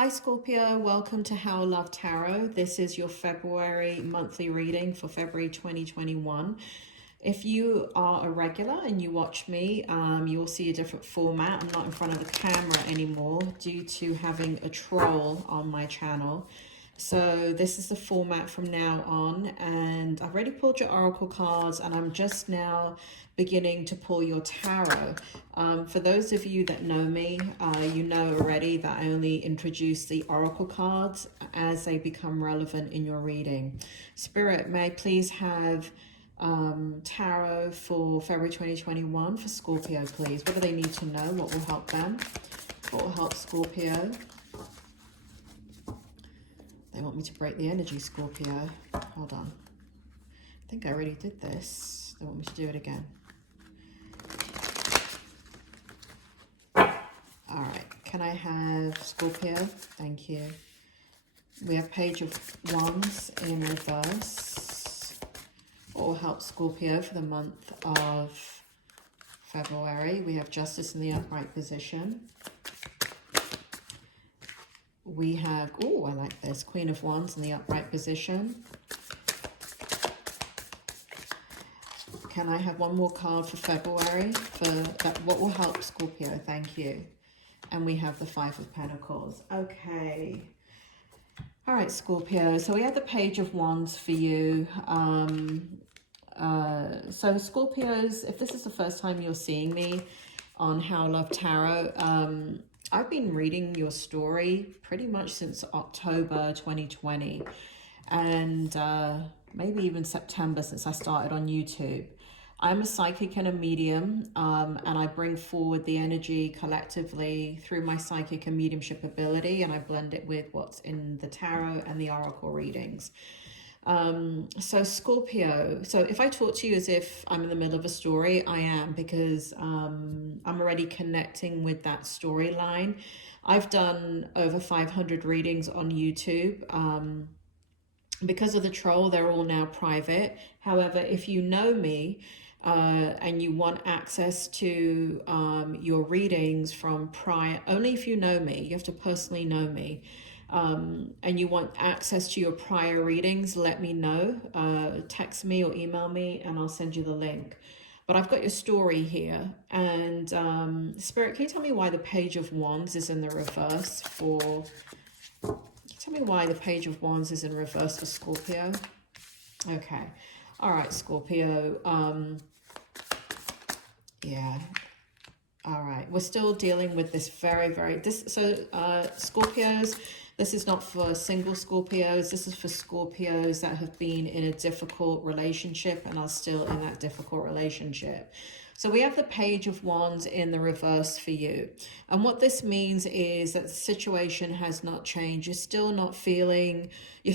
Hi Scorpio, welcome to How I Love Tarot. This is your February monthly reading for February 2021. If you are a regular and you watch me, you'll see a different format. I'm not in front of the camera anymore due to having a troll on my channel. So this is the format from now on, and I've already pulled your oracle cards and I'm just now beginning to pull your tarot. For those of you that know me, you know already that I only introduce the oracle cards as they become relevant in your reading. Spirit, may I please have tarot for February 2021 for Scorpio, please? What do they need to know? What will help them? What will help Scorpio? They want me to break the energy, Scorpio. Hold on. I think I already did this. They want me to do it again. All right. Can I have Scorpio? Thank you. We have Page of Wands in reverse. What will help Scorpio for the month of February? We have Justice in the upright position. We have, oh, I like this, Queen of Wands in the upright position. Can I have one more card for February? For that, what will help Scorpio? Thank you. And we have the Five of Pentacles. Okay. All right, Scorpio. So we have the Page of Wands for you. So Scorpios, if this is the first time you're seeing me on How I Love Tarot, I've been reading your story pretty much since October 2020 and maybe even September since I started on YouTube. I'm a psychic and a medium, and I bring forward the energy collectively through my psychic and mediumship ability, and I blend it with what's in the tarot and the oracle readings. So Scorpio, so if I talk to you as if I'm in the middle of a story, I am, because I'm already connecting with that storyline. I've done over 500 readings on YouTube. Because of the troll, they're all now private. However, if you know me and you want access to your readings from prior, only if you know me, you have to personally know me. And you want access to your prior readings, let me know. Text me or email me and I'll send you the link. But I've got your story here. And Spirit, can you tell me why the Page of Wands is in the reverse for... Tell me why the Page of Wands is in reverse for Scorpio. Okay. All right, Scorpio. Yeah. All right. We're still dealing with this Scorpios, this is not for single Scorpios. This is for Scorpios that have been in a difficult relationship and are still in that difficult relationship. So we have the Page of Wands in the reverse for you. And what this means is that the situation has not changed. You're still not feeling, you're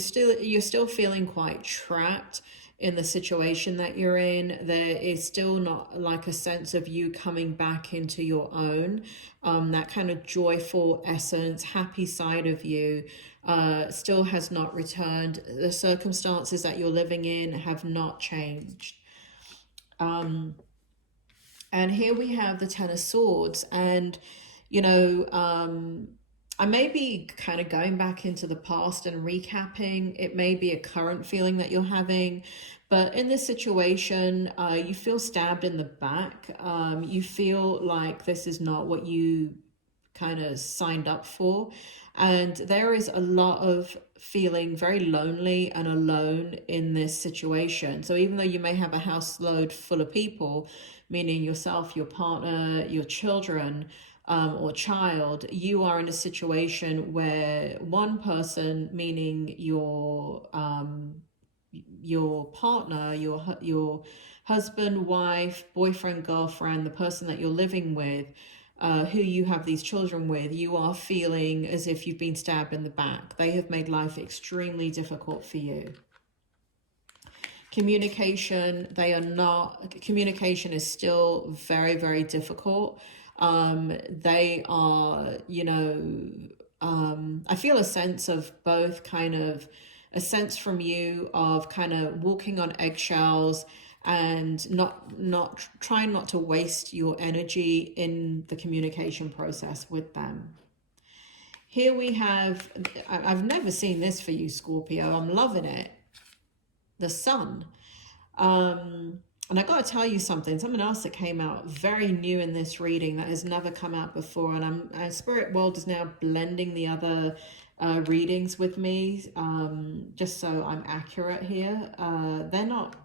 still feeling quite trapped in the situation that you're in. There is still not like a sense of you coming back into your own. That kind of joyful essence, happy side of you still has not returned. The circumstances that you're living in have not changed. And here we have the Ten of Swords. And, you know, I may be kind of going back into the past and recapping. It may be a current feeling that you're having. But in this situation, you feel stabbed in the back. You feel like this is not what you kind of signed up for. And there is a lot of feeling very lonely and alone in this situation. So even though you may have a house load full of people, meaning yourself, your partner, your children, or child, you are in a situation where one person, meaning your partner, your husband, wife, boyfriend, girlfriend, the person that you're living with, who you have these children with, you are feeling as if you've been stabbed in the back. They have made life extremely difficult for you. Communication, communication is still very, very difficult. They are, you know, I feel a sense of both, kind of a sense from you of kind of walking on eggshells and trying not to waste your energy in the communication process with them. here we have, I've never seen this for you, Scorpio. I'm loving it. The sun. And I got to tell you something else that came out very new in this reading that has never come out before. And Spirit World is now blending the other readings with me, just so I'm accurate here. They're not,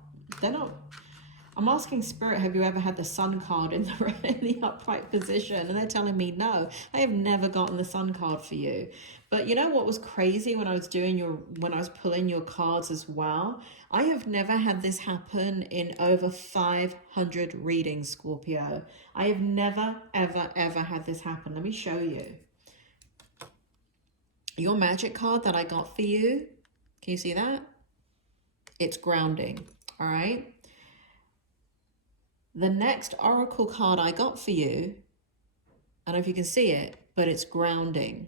I'm asking Spirit, have you ever had the Sun card in the upright position? And they're telling me no. I have never gotten the Sun card for you. But you know what was crazy when I was pulling your cards as well? I have never had this happen in over 500 readings, Scorpio. I have never, ever, ever had this happen. Let me show you. Your magic card that I got for you, can you see that? It's grounding, all right? The next oracle card I got for you, I don't know if you can see it, but it's grounding.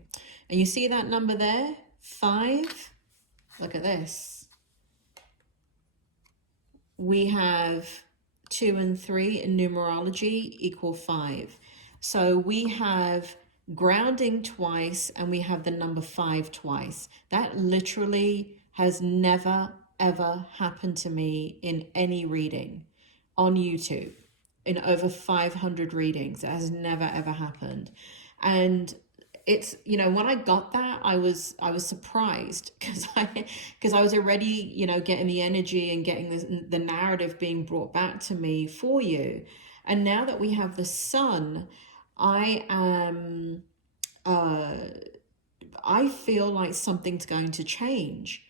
And you see that number there? 5. Look at this. We have 2 and 3 in numerology equal 5. So we have grounding twice and we have the number 5 twice. That literally has never, ever happened to me in any reading on YouTube. In over 500 readings. It has never, ever happened. And it's, you know, when I got that, I was surprised because I was already, you know, getting the energy and getting the narrative being brought back to me for you. And now that we have the sun, I feel like something's going to change.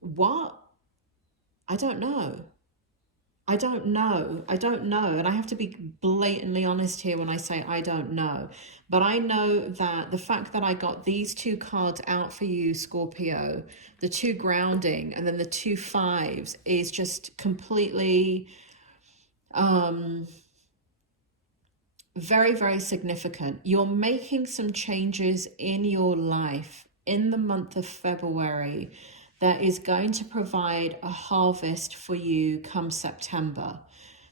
What? I don't know. I don't know. And I have to be blatantly honest here when I say I don't know. But I know that the fact that I got these 2 cards out for you, Scorpio, the 2 grounding and then the 2 5s is just completely very, very significant. You're making some changes in your life in the month of February that is going to provide a harvest for you come September.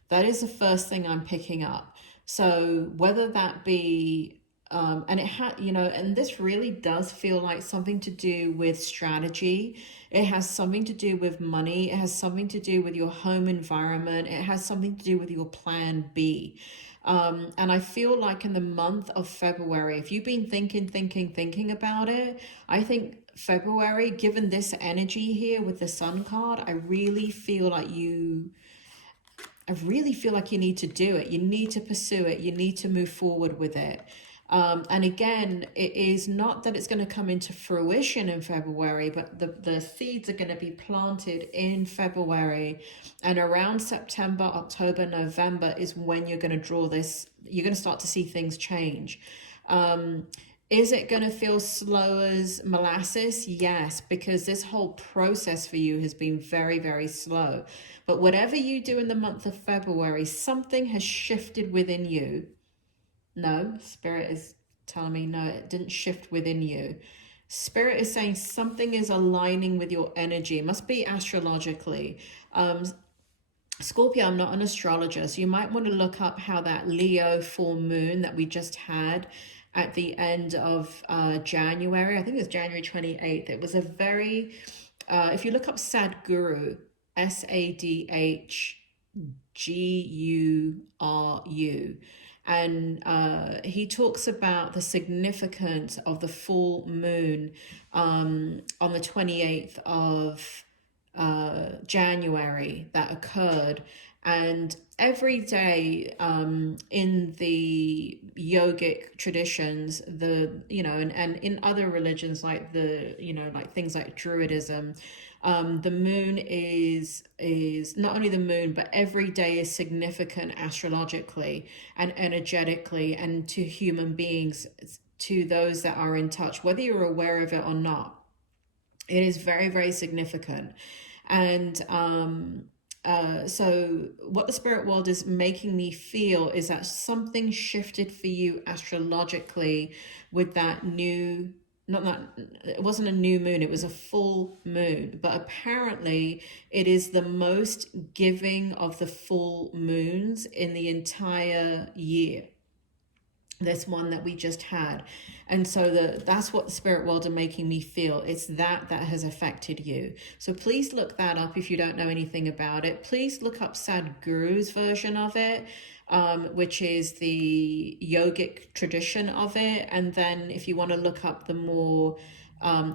That is the first thing I'm picking up. So whether that be, and it had, you know, and this really does feel like something to do with strategy. It has something to do with money. It has something to do with your home environment. It has something to do with your plan B. And I feel like in the month of February, if you've been thinking about it, I think February, given this energy here with the Sun card, I really feel like you need to do it. You need to pursue it. You need to move forward with it. And again, it is not that it's going to come into fruition in February, but the seeds are going to be planted in February. And around September, October, November is when you're going to draw this. You're going to start to see things change. Is it going to feel slow as molasses? Yes, because this whole process for you has been very, very slow. But whatever you do in the month of February, something has shifted within you. No, Spirit is telling me, no, it didn't shift within you. Spirit is saying something is aligning with your energy. It must be astrologically. Scorpio, I'm not an astrologer, so you might want to look up how that Leo full moon that we just had at the end of January, I think it was January 28th. It was a very, if you look up Sadhguru, Sadhguru, and he talks about the significance of the full moon on the 28th of January that occurred. And every day in the yogic traditions, and in other religions like like things like Druidism, the moon is not only the moon, but every day is significant astrologically and energetically, and to human beings, to those that are in touch, whether you're aware of it or not. It is very, very significant. And so what the spirit world is making me feel is that something shifted for you astrologically with that new, it wasn't a new moon, it was a full moon, but apparently it is the most giving of the full moons in the entire year. this one that we just had. And so that's what the spirit world are making me feel. It's that has affected you. So please look that up if you don't know anything about it. Please look up Sadhguru's version of it, which is the yogic tradition of it. And then if you want to look up the more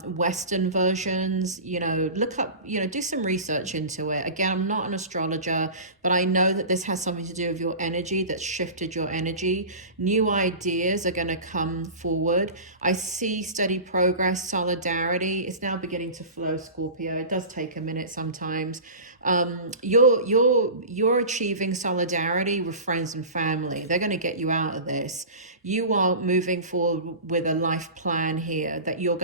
Western versions, look up, do some research into it. Again, I'm not an astrologer, but I know that this has something to do with your energy that's shifted your energy. New ideas are going to come forward. I see steady progress, solidarity. It's now beginning to flow, Scorpio. It does take a minute sometimes. You're achieving solidarity with friends and family. They're going to get you out of this. You are moving forward with a life plan here that you're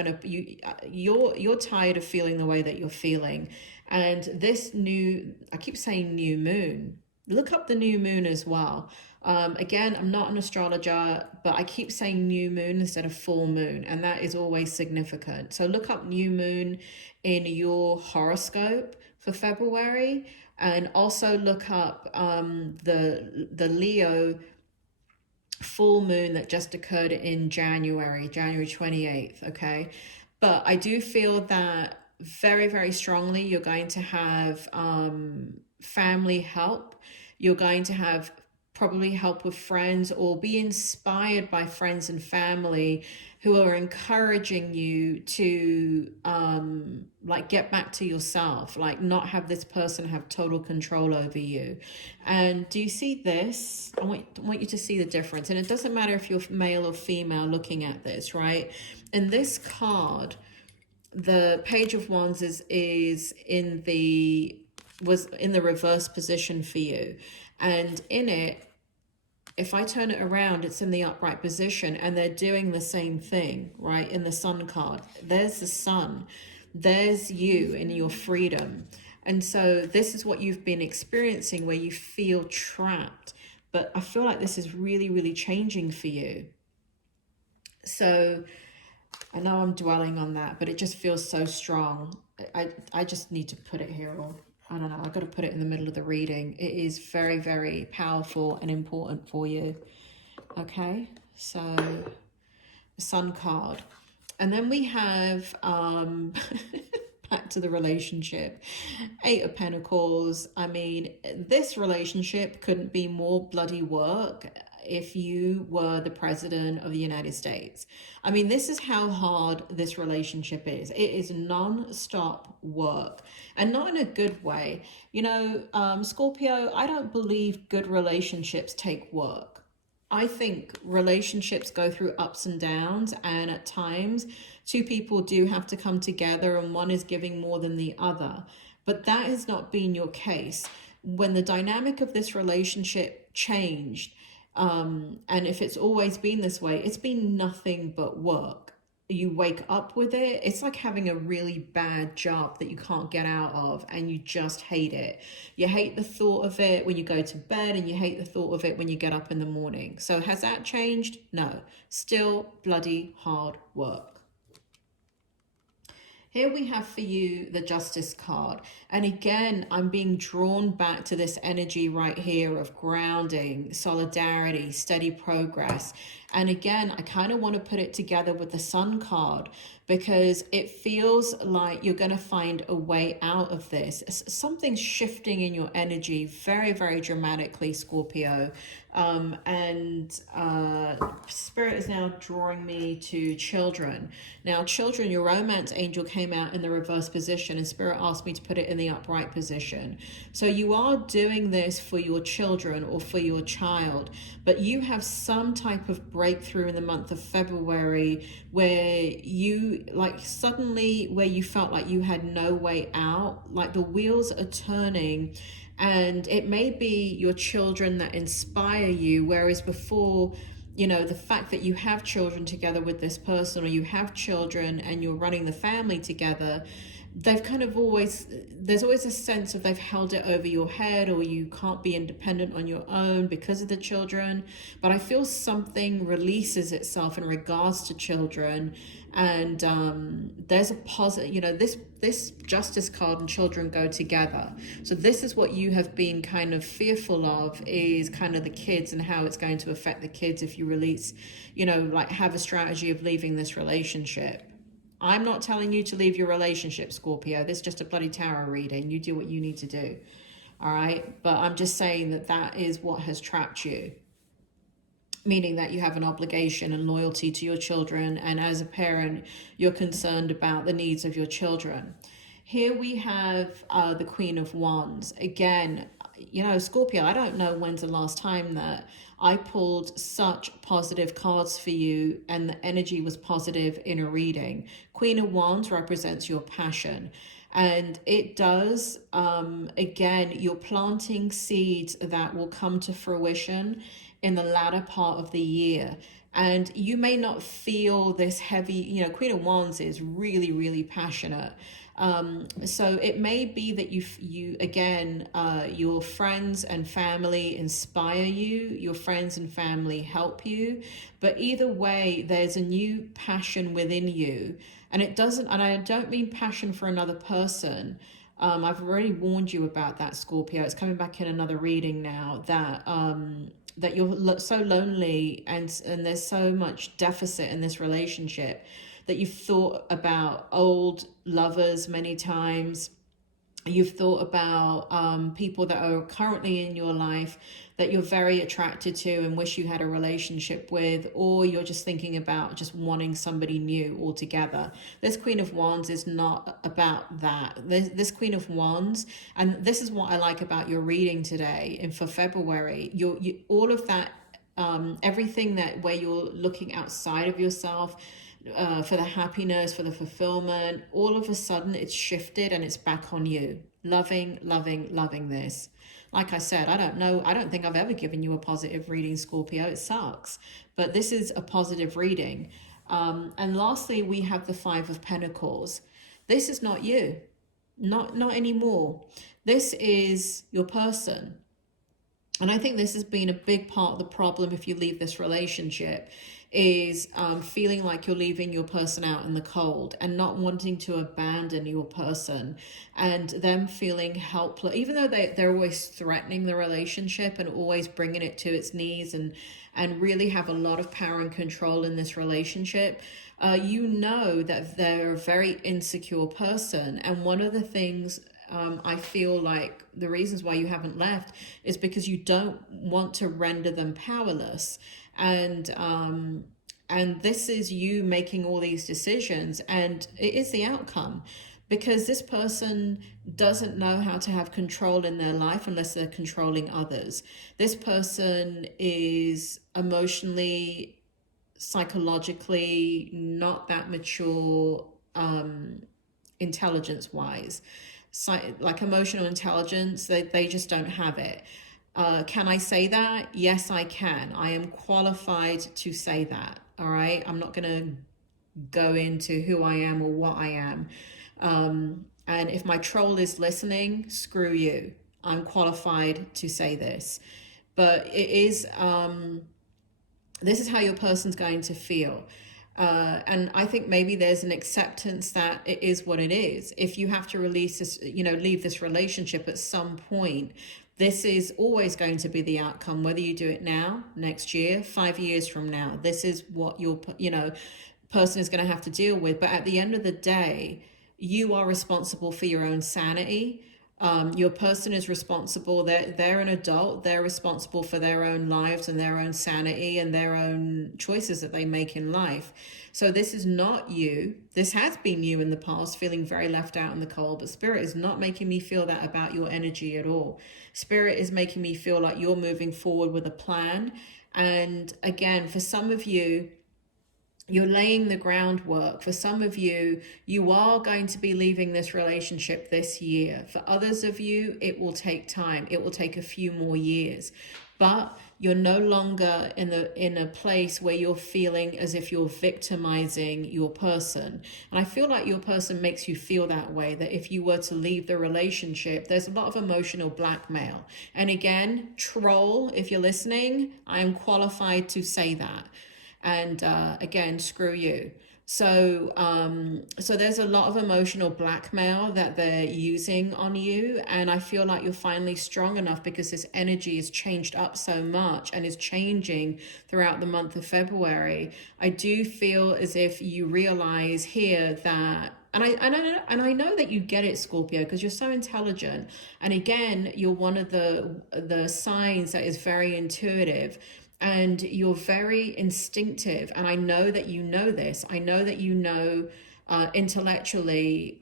tired of feeling the way that you're feeling. And this I keep saying new moon. Look up the new moon as well. Again, I'm not an astrologer, but I keep saying new moon instead of full moon, and that is always significant. So look up new moon in your horoscope for February, and also look up the Leo full moon that just occurred in January 28th. Okay, but I do feel that very, very strongly you're going to have family help. You're going to have probably help with friends, or be inspired by friends and family who are encouraging you to get back to yourself, not have this person have total control over you. And do you see this? I want you to see the difference. And it doesn't matter if you're male or female looking at this, right? In this card, the Page of Wands was in the reverse position for you, and in it, if I turn it around, it's in the upright position, and they're doing the same thing, right? In the Sun card, there's the sun, there's you in your freedom. And so this is what you've been experiencing, where you feel trapped. But I feel like this is really, really changing for you. So I know I'm dwelling on that, but it just feels so strong. I just need to put it here, or I don't know, I've got to put it in the middle of the reading. It is very, very powerful and important for you. Okay, so the Sun card. And then we have, back to the relationship, Eight of Pentacles. I mean, this relationship couldn't be more bloody work if you were the president of the United States. I mean, this is how hard this relationship is. It is non-stop work, and not in a good way. Scorpio, I don't believe good relationships take work. I think relationships go through ups and downs, and at times two people do have to come together and one is giving more than the other. But that has not been your case. When the dynamic of this relationship changed, and if it's always been this way, it's been nothing but work. You wake up with it. It's like having a really bad job that you can't get out of, and you just hate it. You hate the thought of it when you go to bed, and you hate the thought of it when you get up in the morning. So has that changed? No. Still bloody hard work. Here we have for you the Justice card. And again, I'm being drawn back to this energy right here of grounding, solidarity, steady progress. And again, I kind of want to put it together with the Sun card, because it feels like you're going to find a way out of this. Something's shifting in your energy very, very dramatically, Scorpio. Spirit is now drawing me to children. Now, children, your romance angel came out in the reverse position, and Spirit asked me to put it in the upright position. So you are doing this for your children or for your child, but you have some type of breakthrough in the month of February where you where you felt like you had no way out, like the wheels are turning. And it may be your children that inspire you, whereas before, the fact that you have children together with this person, or you have children and you're running the family together, they've kind of always, there's always a sense of they've held it over your head, or you can't be independent on your own because of the children. But I feel something releases itself in regards to children. And there's a positive, you know, this justice card and children go together. So this is what you have been kind of fearful of, is kind of the kids and how it's going to affect the kids if you release, you know, like have a strategy of leaving this relationship. I'm not telling you to leave your relationship, Scorpio. This is just a bloody tarot reading. You do what you need to do. All right. But I'm just saying that that is what has trapped you. Meaning that you have an obligation and loyalty to your children. And as a parent, you're concerned about the needs of your children. Here we have the Queen of Wands. Again, you know, Scorpio, I don't know when's the last time that I pulled such positive cards for you and the energy was positive in a reading. Queen of Wands represents your passion. And it does, again, you're planting seeds that will come to fruition in the latter part of the year. And you may not feel this heavy, you know, Queen of Wands is really, really passionate. So it may be that you again, your friends and family inspire you, your friends and family help you, but either way, there's a new passion within you. And it doesn't, and I don't mean passion for another person. I've already warned you about that, Scorpio. It's coming back in another reading now, that that you're so lonely and there's so much deficit in this relationship that you've thought about old lovers many times. You've thought about people that are currently in your life that you're very attracted to and wish you had a relationship with, or you're just thinking about just wanting somebody new altogether. This Queen of Wands is not about that. This Queen of Wands, and this is what I like about your reading today and for February, you all of that, everything that where you're looking outside of yourself, for the happiness, for the fulfillment, all of a sudden it's shifted and it's back on you. Loving, loving, loving this. Like I said, I don't think I've ever given you a positive reading, Scorpio. It sucks. But this is a positive reading. And lastly, we have the Five of Pentacles. This is not you. Not anymore. This is your person. And I think this has been a big part of the problem if you leave this relationship, is feeling like you're leaving your person out in the cold and not wanting to abandon your person, and them feeling helpless, even though they're always threatening the relationship and always bringing it to its knees and really have a lot of power and control in this relationship. You know that they're a very insecure person. And one of the things I feel like the reasons why you haven't left is because you don't want to render them powerless. And this is you making all these decisions, and it is the outcome, because this person doesn't know how to have control in their life unless they're controlling others. This person is emotionally, psychologically not that mature, intelligence wise. Like emotional intelligence, they just don't have it. Can I say that? Yes, I can. I am qualified to say that. All right. I'm not going to go into who I am or what I am. And if my troll is listening, screw you. I'm qualified to say this. But it is, this is how your person's going to feel. And I think maybe there's an acceptance that it is what it is. If you have to release this, you know, leave this relationship at some point, this is always going to be the outcome, whether you do it now, next year, 5 years from now. This is what your, you know, person is going to have to deal with. But at the end of the day, you are responsible for your own sanity. Your person is responsible. They're an adult. They're responsible for their own lives and their own sanity and their own choices that they make in life. So this is not you. This has been you in the past, feeling very left out in the cold, but Spirit is not making me feel that about your energy at all. Spirit is making me feel like you're moving forward with a plan. And again, for some of you, you're laying the groundwork. For some of you, you are going to be leaving this relationship this year. For others of you, it will take time. It will take a few more years. But you're no longer in a place where you're feeling as if you're victimizing your person. And I feel like your person makes you feel that way, that if you were to leave the relationship, there's a lot of emotional blackmail. And again, troll, if you're listening, I am qualified to say that. And again, screw you. So so there's a lot of emotional blackmail that they're using on you, and I feel like you're finally strong enough because this energy is changed up so much and is changing throughout the month of February. I do feel as if you realize here that, and I know that you get it, Scorpio, because you're so intelligent. And again, you're one of the signs that is very intuitive, and you're very instinctive. And I know that you know this. I know that you know intellectually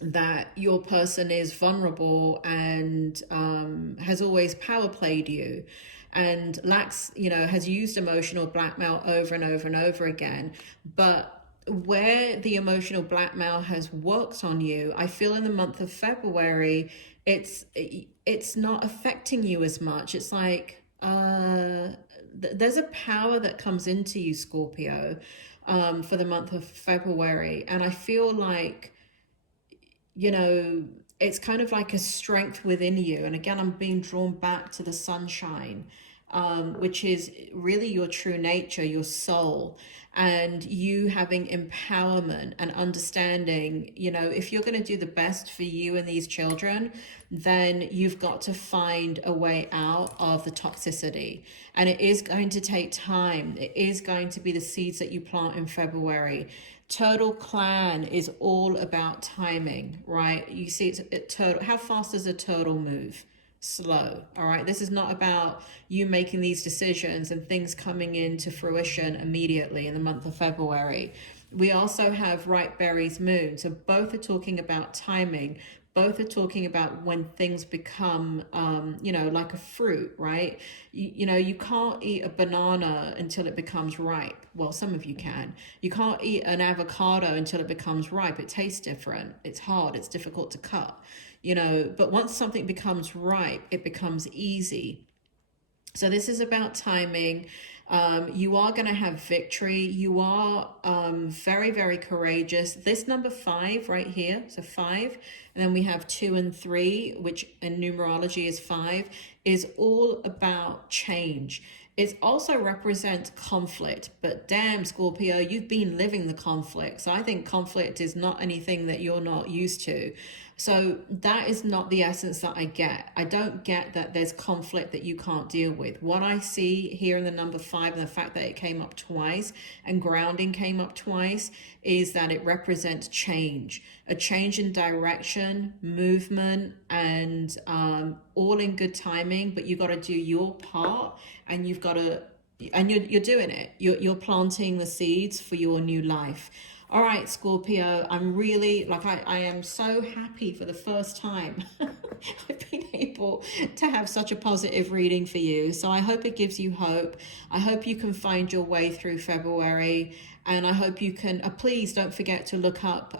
that your person is vulnerable and has always power played you, and lacks, has used emotional blackmail over and over and over again. But where the emotional blackmail has worked on you, I feel in the month of February, it's not affecting you as much. It's like, there's a power that comes into you, Scorpio, for the month of February. And I feel like, it's kind of like a strength within you. And again, I'm being drawn back to the sunshine, which is really your true nature, your soul, and you having empowerment and understanding. If you're going to do the best for you and these children, then you've got to find a way out of the toxicity. And it is going to take time. It is going to be the seeds that you plant in February. Turtle Clan is all about timing, right? You see, it's a turtle. How fast does a turtle move? Slow. All right. This is not about you making these decisions and things coming into fruition immediately in the month of February. We also have Right Berries Moon. So both are talking about timing. Both are talking about when things become, like a fruit, right? You can't eat a banana until it becomes ripe. Well, some of you can. You can't eat an avocado until it becomes ripe. It tastes different. It's hard. It's difficult to cut. But once something becomes ripe, it becomes easy. So this is about timing. You are going to have victory. You are very, very courageous. This number 5 right here, so 5, and then we have 2 and 3, which in numerology is 5, is all about change. It also represents conflict, but damn, Scorpio, you've been living the conflict. So I think conflict is not anything that you're not used to. So that is not the essence that I get. I don't get that there's conflict that you can't deal with. What I see here in the number 5 and the fact that it came up twice and grounding came up twice is that it represents change, a change in direction, movement, and all in good timing. But you got to do your part, and you've got to, and you're doing it. You're planting the seeds for your new life. All right, Scorpio, I'm really, I am so happy for the first time I've been able to have such a positive reading for you. So I hope it gives you hope. I hope you can find your way through February. And I hope you can, please don't forget to look up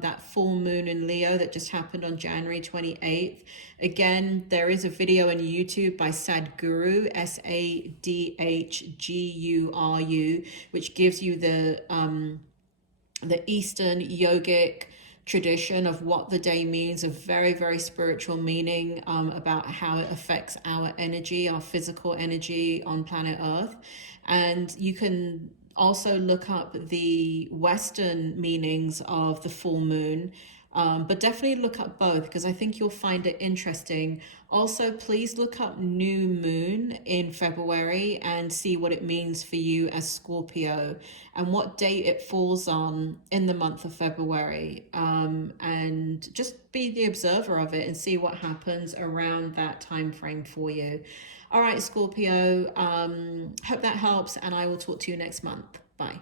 that full moon in Leo that just happened on January 28th. Again, there is a video on YouTube by Sadhguru, Sadhguru, which gives you the Eastern yogic tradition of what the day means, a very, very spiritual meaning about how it affects our energy, our physical energy on planet Earth. And you can also look up the Western meanings of the full moon, but definitely look up both because I think you'll find it interesting. Also, please look up new moon in February and see what it means for you as Scorpio and what date it falls on in the month of February, and just be the observer of it and see what happens around that time frame for you. All right, Scorpio, hope that helps, and I will talk to you next month. Bye.